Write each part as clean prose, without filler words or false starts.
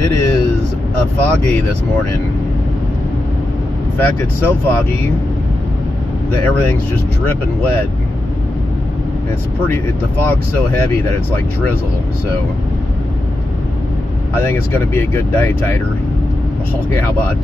It is a foggy this morning. In fact, it's so foggy that everything's just dripping wet. The fog's so heavy that it's like drizzle. So I think it's going to be a good day, Tater. Oh yeah, bud.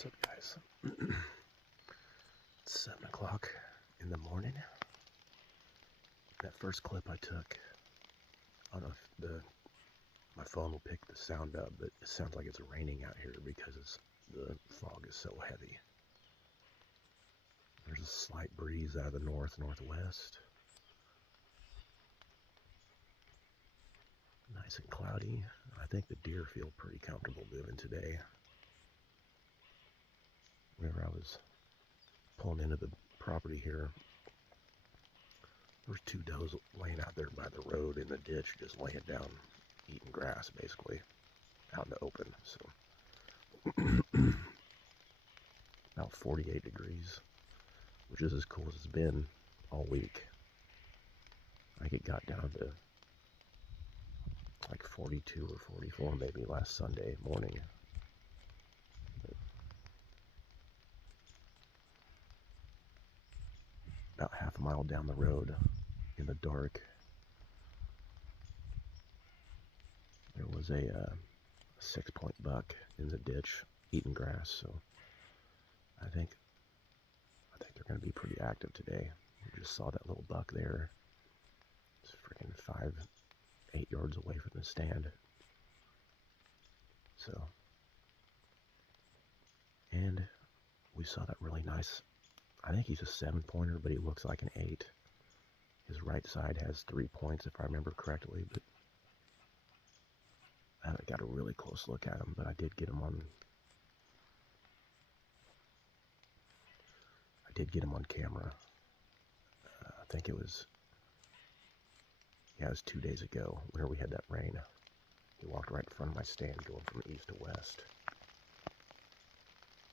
What's up, guys? It's 7 o'clock in the morning. That first clip I took, I don't know if my phone will pick the sound up, but it sounds like it's raining out here because the fog is so heavy. There's a slight breeze out of the northwest. Nice and cloudy. I think the deer feel pretty comfortable moving today. Whenever I was pulling into the property here, there was 2 does laying out there by the road in the ditch, just laying down, eating grass, basically, out in the open. So, about 48 degrees, which is as cool as it's been all week. I think it got down to like 42 or 44 maybe last Sunday morning. But about half a mile down the road in the dark, there was a 6-point buck in the ditch eating grass. So I think they're going to be pretty active today. We just saw that little buck there. It's freaking 5-8 yards away from the stand. So, and we saw that really nice, I think he's a 7-pointer, but he looks like an 8. His right side has 3 points, if I remember correctly, but I haven't got a really close look at him, but I did get him on camera. I think it was 2 days ago where we had that rain. He walked right in front of my stand going from east to west.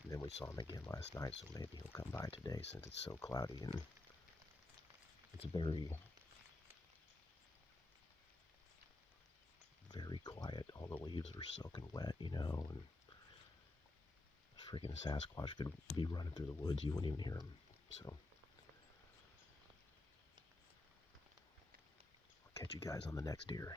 And then we saw him again last night, so maybe he'll come by today since it's so cloudy and it's very, very quiet. All the leaves are soaking wet, you know, and freaking Sasquatch could be running through the woods. You wouldn't even hear him. So I'll catch you guys on the next deer.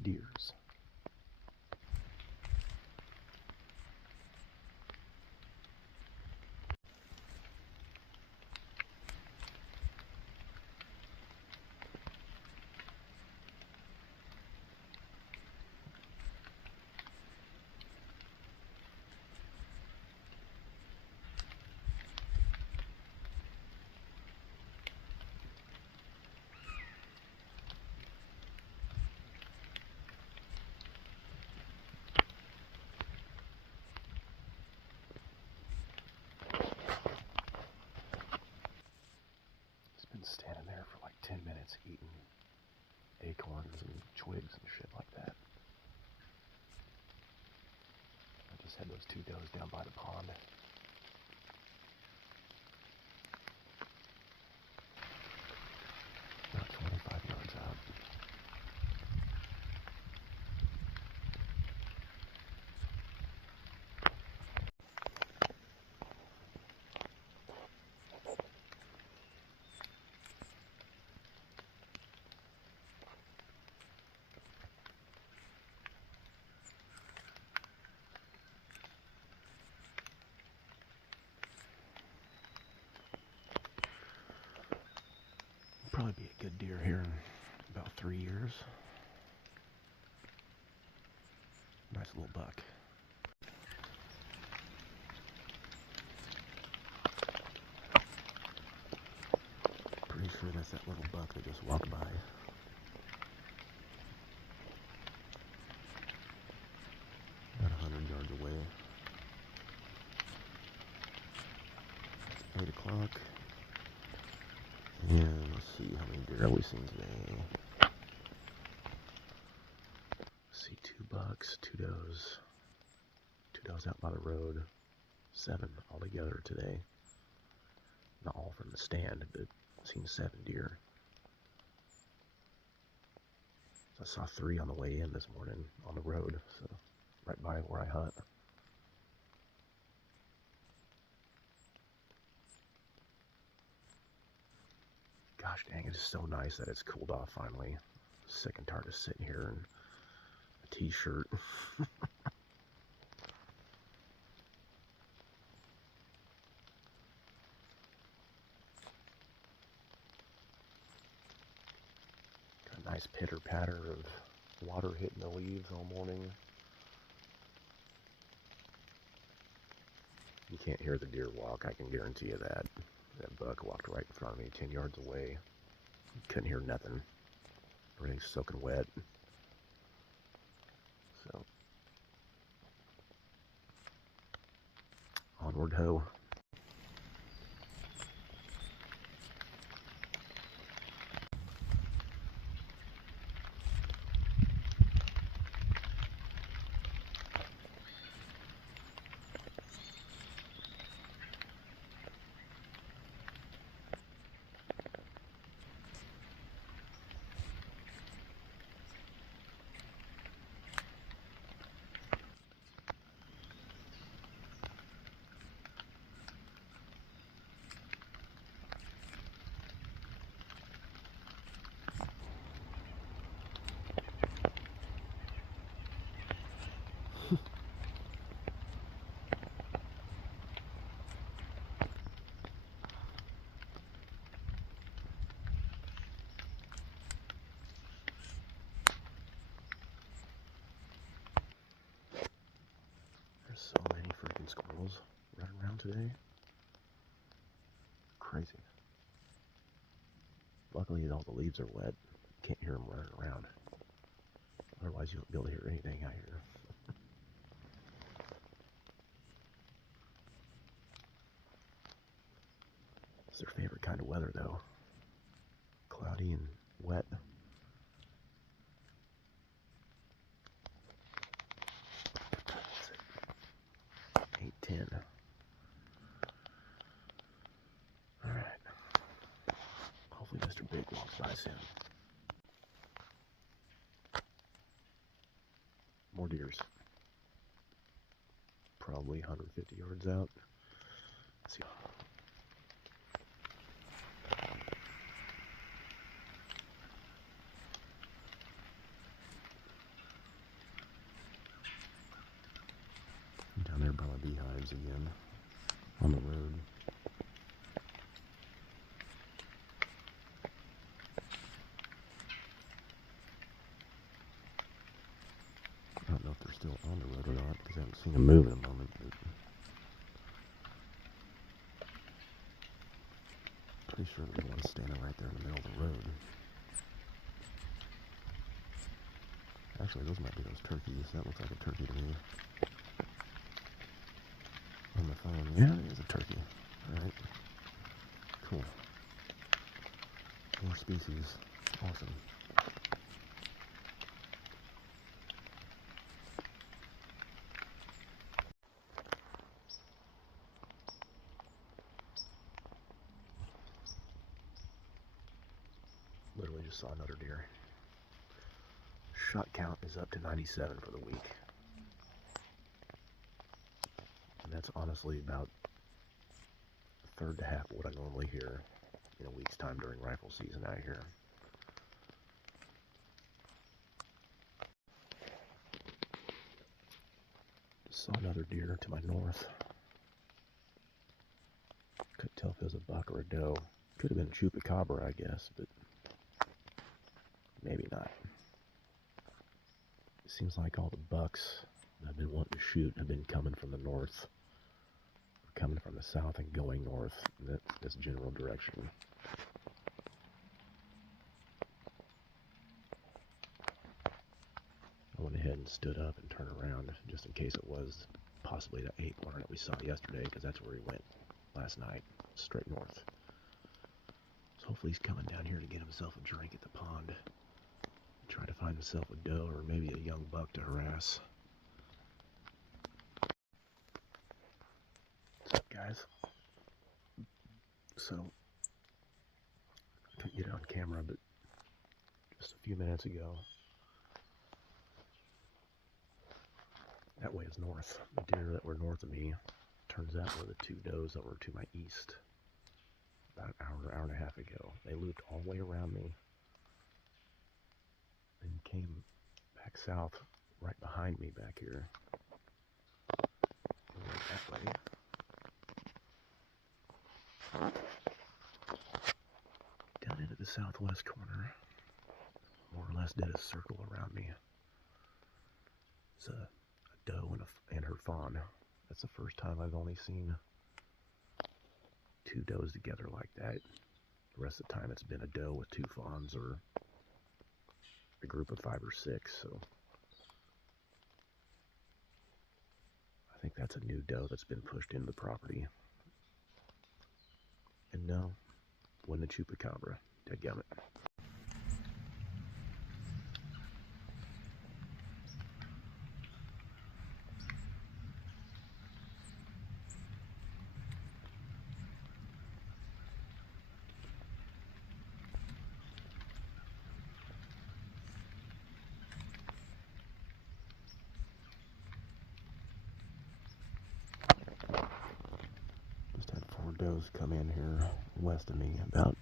Deers. Standing there for like 10 minutes eating acorns and twigs and shit like that. I just had those 2 does down by the pond. About 25 yards out. Probably be a good deer here in about 3 years. Nice little buck. Pretty sure that's that little buck that just walked by. About 100 yards away. It's 8 o'clock. And let's see, how many deer have we seen today? See, 2 bucks, 2 does. 2 does out by the road. 7 altogether today. Not all from the stand, but I've seen 7 deer. So I saw 3 on the way in this morning on the road, so right by where I hunt. Gosh dang, it's so nice that it's cooled off finally. Sick and tired of sitting here in a t-shirt. Got a nice pitter patter of water hitting the leaves all morning. You can't hear the deer walk, I can guarantee you that. That buck walked right in front of me, 10 yards away. Couldn't hear nothing. Everything's soaking wet. So, onward ho. So many freaking squirrels running around today. Crazy. Luckily, all the leaves are wet. Can't hear them running around. Otherwise, you won't be able to hear anything out here. It's their favorite kind of weather, though. Cloudy and wet. That's it. 8:10. Alright. Hopefully Mr. Big walks by soon. More deers. Probably 150 yards out. Let's see. Down there by my beehives again. On the road. I don't know if they're still on the road or not, because I haven't seen them move in a moment. But pretty sure there's one standing right there in the middle of the road. Actually, those might be those turkeys. That looks like a turkey to me. On the phone. Yeah, it is a turkey. Alright. Cool. More species. Awesome. Literally just saw another deer. Shot count is up to 97 for the week. And that's honestly about a third to half of what I normally hear in a week's time during rifle season out here. Just saw another deer to my north. Couldn't tell if it was a buck or a doe. Could have been a chupacabra, I guess, but maybe not. It seems like all the bucks that I've been wanting to shoot have been coming from the north, coming from the south and going north in this general direction. I went ahead and stood up and turned around just in case it was possibly the 8-pointer that we saw yesterday, because that's where he went last night, straight north. So hopefully he's coming down here to get himself a drink at the pond, try to find himself a doe or maybe a young buck to harass. What's up, guys? So, I couldn't get it on camera, but just a few minutes ago, that way is north. The deer that were north of me, turns out were the 2 does that were to my east. About an hour and a half ago. They looped all the way around me and came back south right behind me back here. And went that way. Down into the southwest corner. More or less did a circle around me. It's a doe and her fawn. That's the first time I've only seen 2 does together like that. The rest of the time it's been a doe with 2 fawns or a group of 5 or 6. So I think that's a new doe that's been pushed into the property. And no, wasn't a chupacabra. Dadgummit. Just had 4 does come in here west of me, about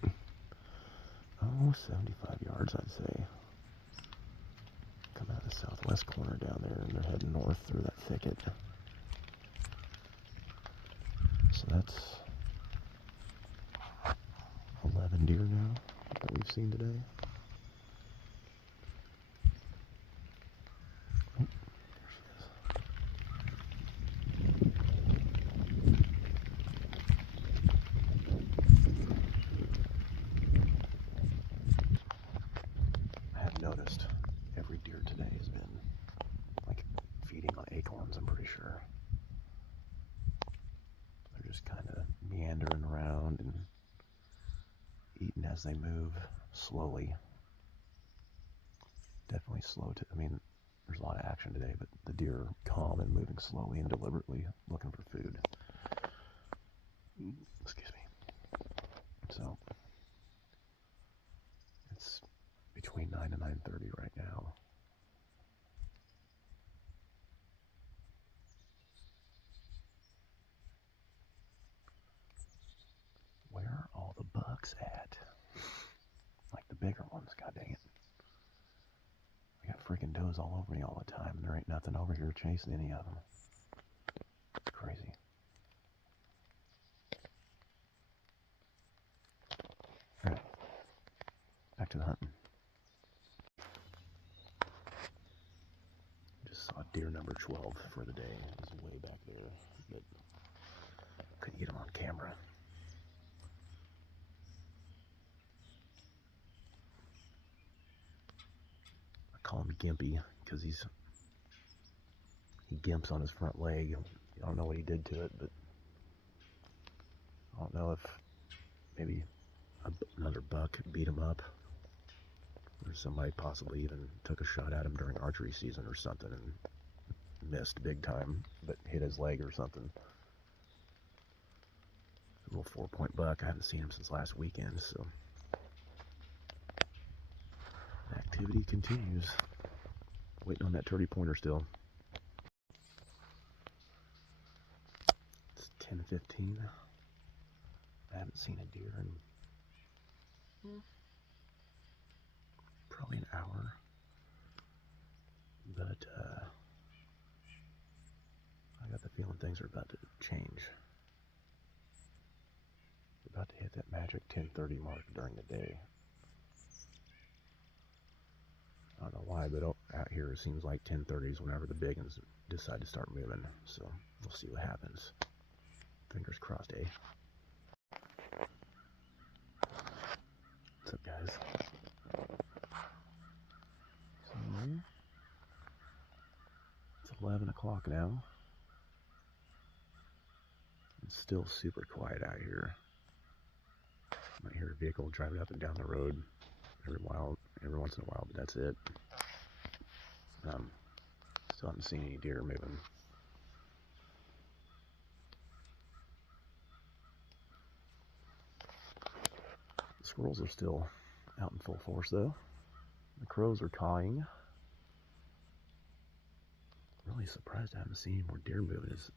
75 yards, I'd say. Come out of the southwest corner down there, and they're heading north through that thicket. So that's 11 deer now that we've seen today. Oh, there she is. I have noticed every deer today has been like feeding on acorns, I'm pretty sure. They're just kind of meandering around and eating as they move slowly. Definitely slow to, I mean, there's a lot of action today, but the deer are calm and moving slowly and deliberately looking for food. Excuse me. So it's between 9 and 9:30 right now. Where are all the bucks at? Like the bigger ones, god dang it. I got freaking does all over me all the time, and there ain't nothing over here chasing any of them. It's crazy. Alright, back to the hunting. Just saw deer number 12 for the day. It was way back there, but couldn't get him on camera. I call him Gimpy because he gimps on his front leg. I don't know what he did to it, but I don't know if maybe another buck beat him up, or somebody possibly even took a shot at him during archery season or something and missed big time, but hit his leg or something. A little 4-point buck. I haven't seen him since last weekend, so activity continues. Waiting on that 30-pointer still. It's 10:15. I haven't seen a deer in probably an hour, but I got the feeling things are about to change. We're about to hit that magic 10:30 mark during the day. I don't know why, but out here it seems like 10:30s whenever the big ones decide to start moving. So we'll see what happens. Fingers crossed, eh? What's up, guys? So, it's 11 o'clock now. It's still super quiet out here. I might hear a vehicle driving up and down the road every once in a while, but that's it. Still haven't seen any deer moving. The squirrels are still out in full force, though. The crows are cawing. Really surprised I haven't seen any more deer moving. It's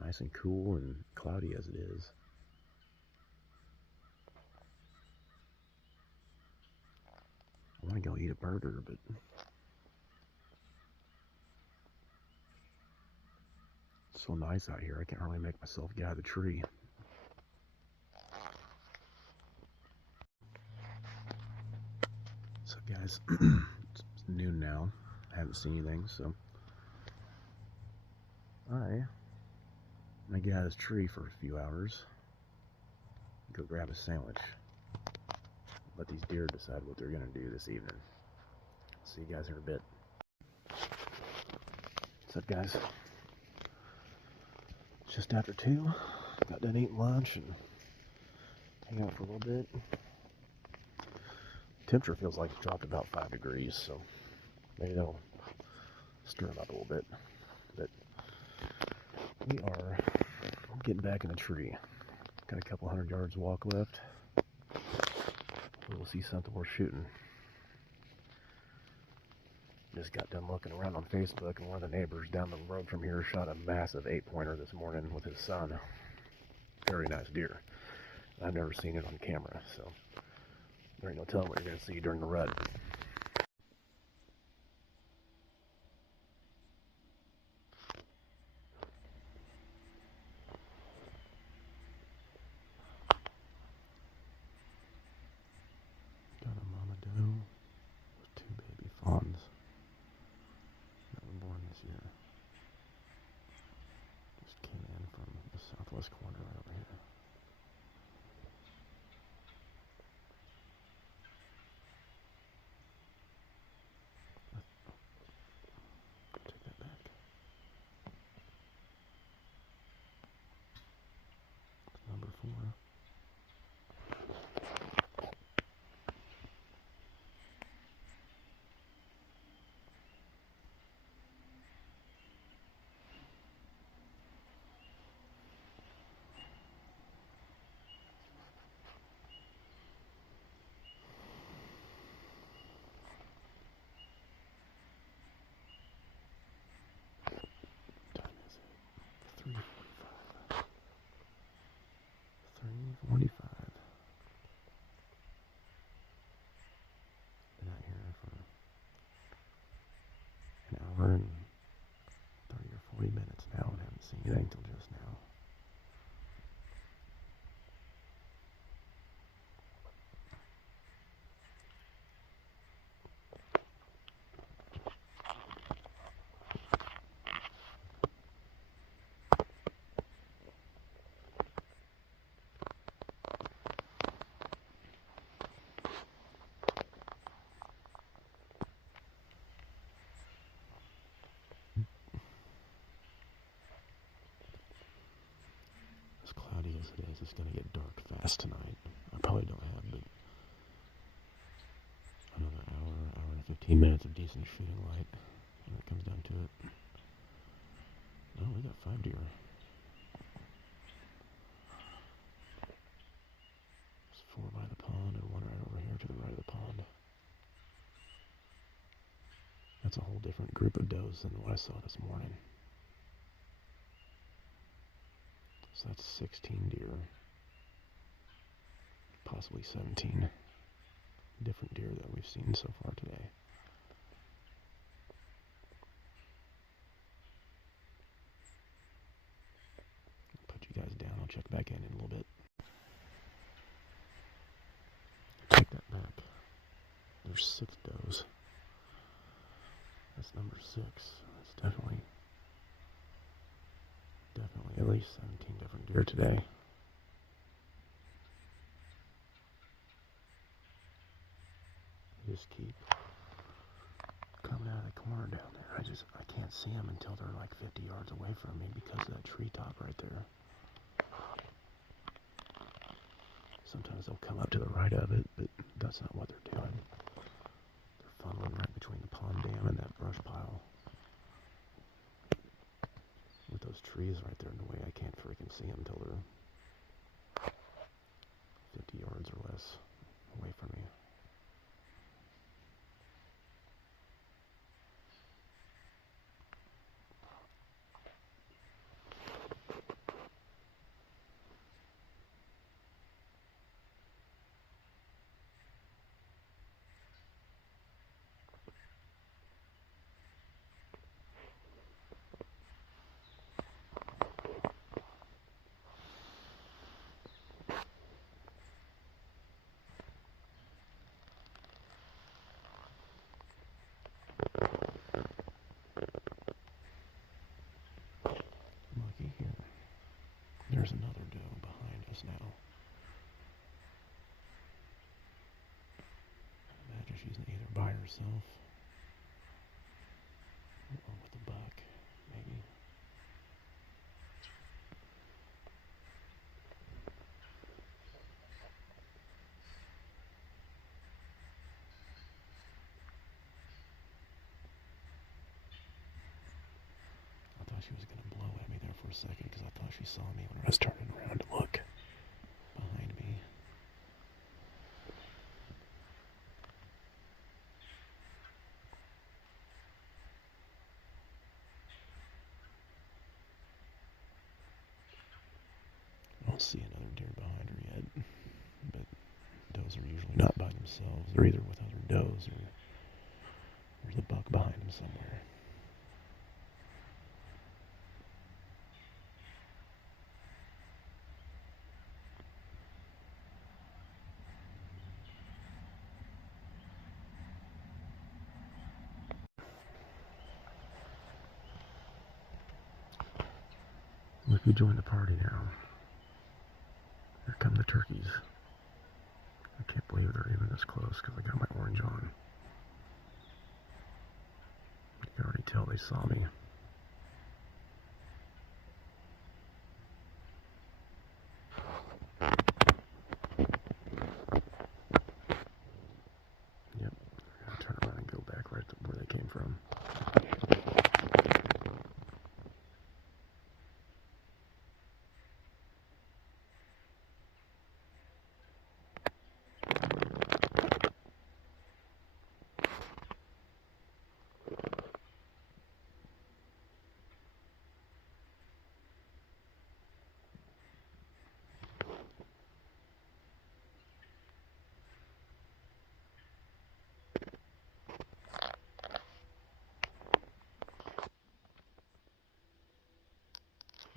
nice and cool and cloudy as it is. I want to go eat a burger, but it's so nice out here. I can't really make myself get out of the tree. So, guys, it's noon now. I haven't seen anything, so I might get out of this tree for a few hours. Go grab a sandwich. Let these deer decide what they're gonna do this evening. See you guys in a bit. What's up, guys? It's just after 2. Got done eating lunch and hang out for a little bit. Temperature feels like it dropped about 5 degrees, so maybe that'll stir them up a little bit. But we are getting back in the tree. Got a couple 100 yards walk left. We'll see something worth shooting. Just got done looking around on Facebook, and one of the neighbors down the road from here shot a massive 8-pointer this morning with his son. Very nice deer. I've never seen it on camera, so there ain't no telling what you're going to see during the rut. Got a mama doe with 2 baby fawns that were born this year. Just came in from the southwest corner right over here. Take that back. Number 4. Time is it? 3:45. 3:45. Been out here for an hour and 30 or 40 minutes now and haven't seen anything until just now. As cloudy as it is, it's going to get dark fast tonight. I probably don't have but another hour and 15 minutes of decent shooting light when it comes down to it. No, we got 5 deer. There's 4 by the pond and 1 right over here to the right of the pond. That's a whole different group of does than what I saw this morning. So that's 16 deer. Possibly 17 different deer that we've seen so far today. I'll put you guys down. I'll check back in a little bit. Take that back. There's there's 6 does. That's number 6. That's definitely at least 17 different deer today. They just keep coming out of the corner down there. I can't see them until they're like 50 yards away from me because of that treetop right there. Sometimes they'll come up to the right of it, but that's not what they're doing. They're funneling right between the pond dam and that brush pile. With those trees right there in the way, I can't freaking see them until they're 50 yards or less away from me. Looky here. There's another doe behind us now. I imagine she's either by herself or with a buck, maybe. I thought she was going to blow at me there for a second because I thought she saw me when I was turning around to look behind me. I don't see another deer behind her yet, but does are usually not by themselves. They're either with other does or there's a buck behind them somewhere. Look who joined the party now. Here come the turkeys. I can't believe they're even this close because I got my orange on. You can already tell they saw me. Yep, they're going to turn around and go back right to where they came from.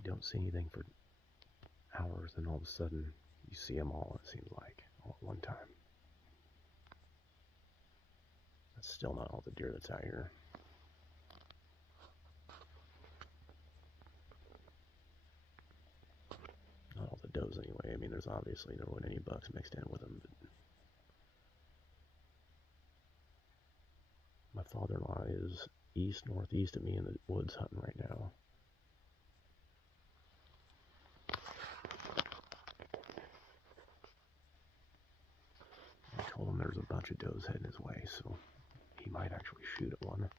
You don't see anything for hours, and all of a sudden you see them all, it seems like, all at one time. That's still not all the deer that's out here. Not all the does anyway. I mean, there's obviously there weren't any bucks mixed in with them, but my father-in-law is northeast of me in the woods hunting right now. I told him there's a bunch of does heading his way, so he might actually shoot at one.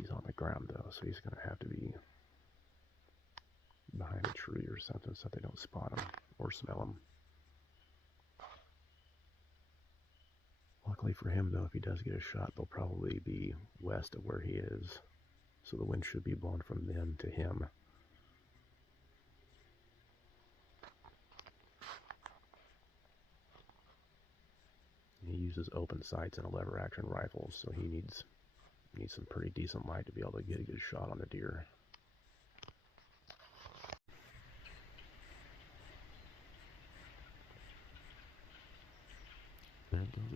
He's on the ground though, so he's gonna have to be behind a tree or something so they don't spot him or smell him. Luckily for him though, if he does get a shot, they'll probably be west of where he is, so the wind should be blowing from them to him. He uses open sights and a lever action rifle, so he needs some pretty decent light to be able to get a good shot on the deer.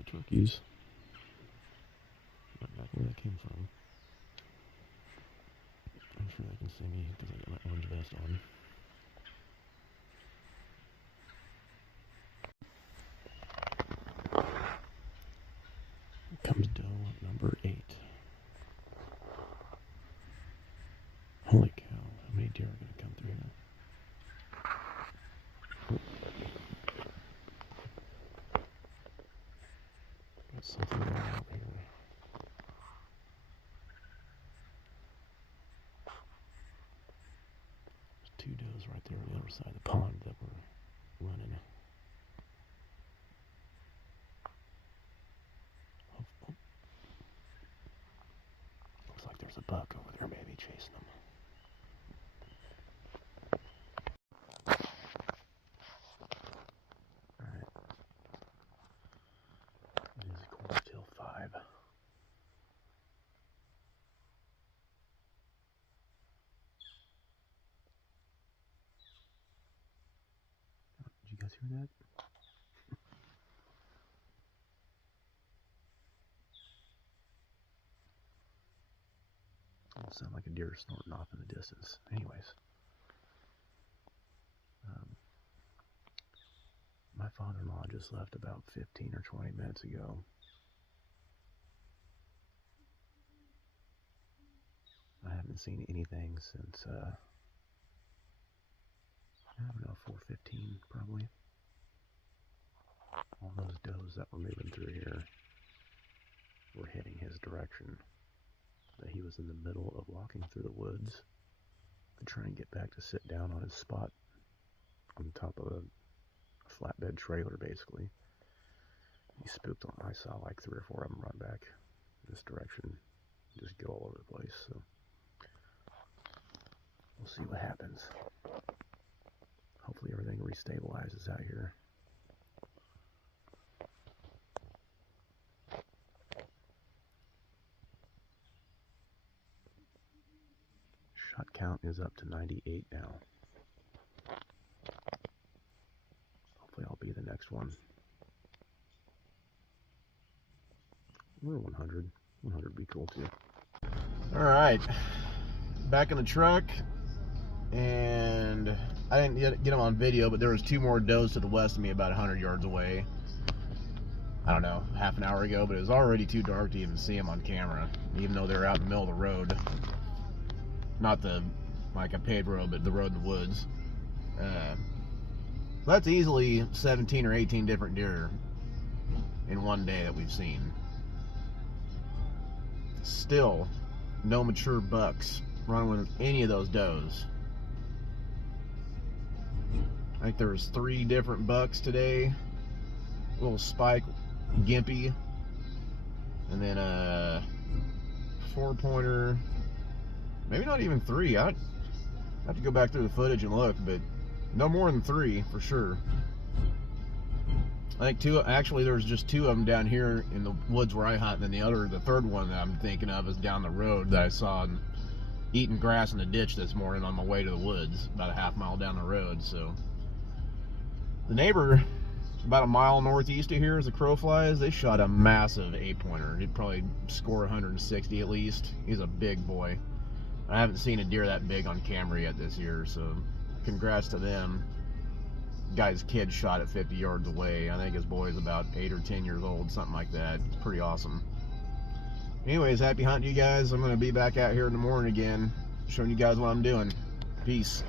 the turkeys. Not exactly where that came from. I'm sure they can see me because I got my orange vest on. Here comes doe number 8. Holy cow, how many deer are going to come through here? Got something going on here. There's 2 does right there on the other side of the pond that were running. Oh. Looks like there's a buck over there maybe chasing them. Alright. It is 5:15. Did you guys hear that? It'll sound like a deer snorting off in the distance. Anyways. My father-in-law just left about 15 or 20 minutes ago. I haven't seen anything since, I don't know, 4:15 probably. All those does that were moving through here were heading his direction. But he was in the middle of walking through the woods to try and get back to sit down on his spot on top of a flatbed trailer, basically. He spooked on. I saw like 3 or 4 of them run back this direction, just go all over the place. So we'll see what happens. Hopefully everything restabilizes out here. Shot count is up to 98 now. Hopefully I'll be the next one. Or 100. 100 would be cool too. Alright. Back in the truck. And I didn't get them on video, but there was 2 more does to the west of me about 100 yards away. I don't know, half an hour ago, but it was already too dark to even see them on camera, even though they're out in the middle of the road. Not like a paved road, but the road in the woods. So that's easily 17 or 18 different deer in one day that we've seen. Still, no mature bucks running with any of those does. I think there was 3 different bucks today. Little spike, gimpy, and then a 4-pointer. Maybe not even 3. I have to go back through the footage and look, but no more than 3 for sure. I think 2. Actually, there was just 2 of them down here in the woods where I hunt, and then the third one that I'm thinking of is down the road that I saw eating grass in the ditch this morning on my way to the woods, about a half mile down the road. So the neighbor, about a mile northeast of here as the crow flies, they shot a massive 8-pointer. He'd probably score 160 at least. He's a big boy. I haven't seen a deer that big on camera yet this year, so congrats to them. Guy's kid shot at 50 yards away. I think his boy's about 8 or 10 years old, something like that. It's pretty awesome. Anyways, happy hunting, you guys. I'm going to be back out here in the morning again, showing you guys what I'm doing. Peace.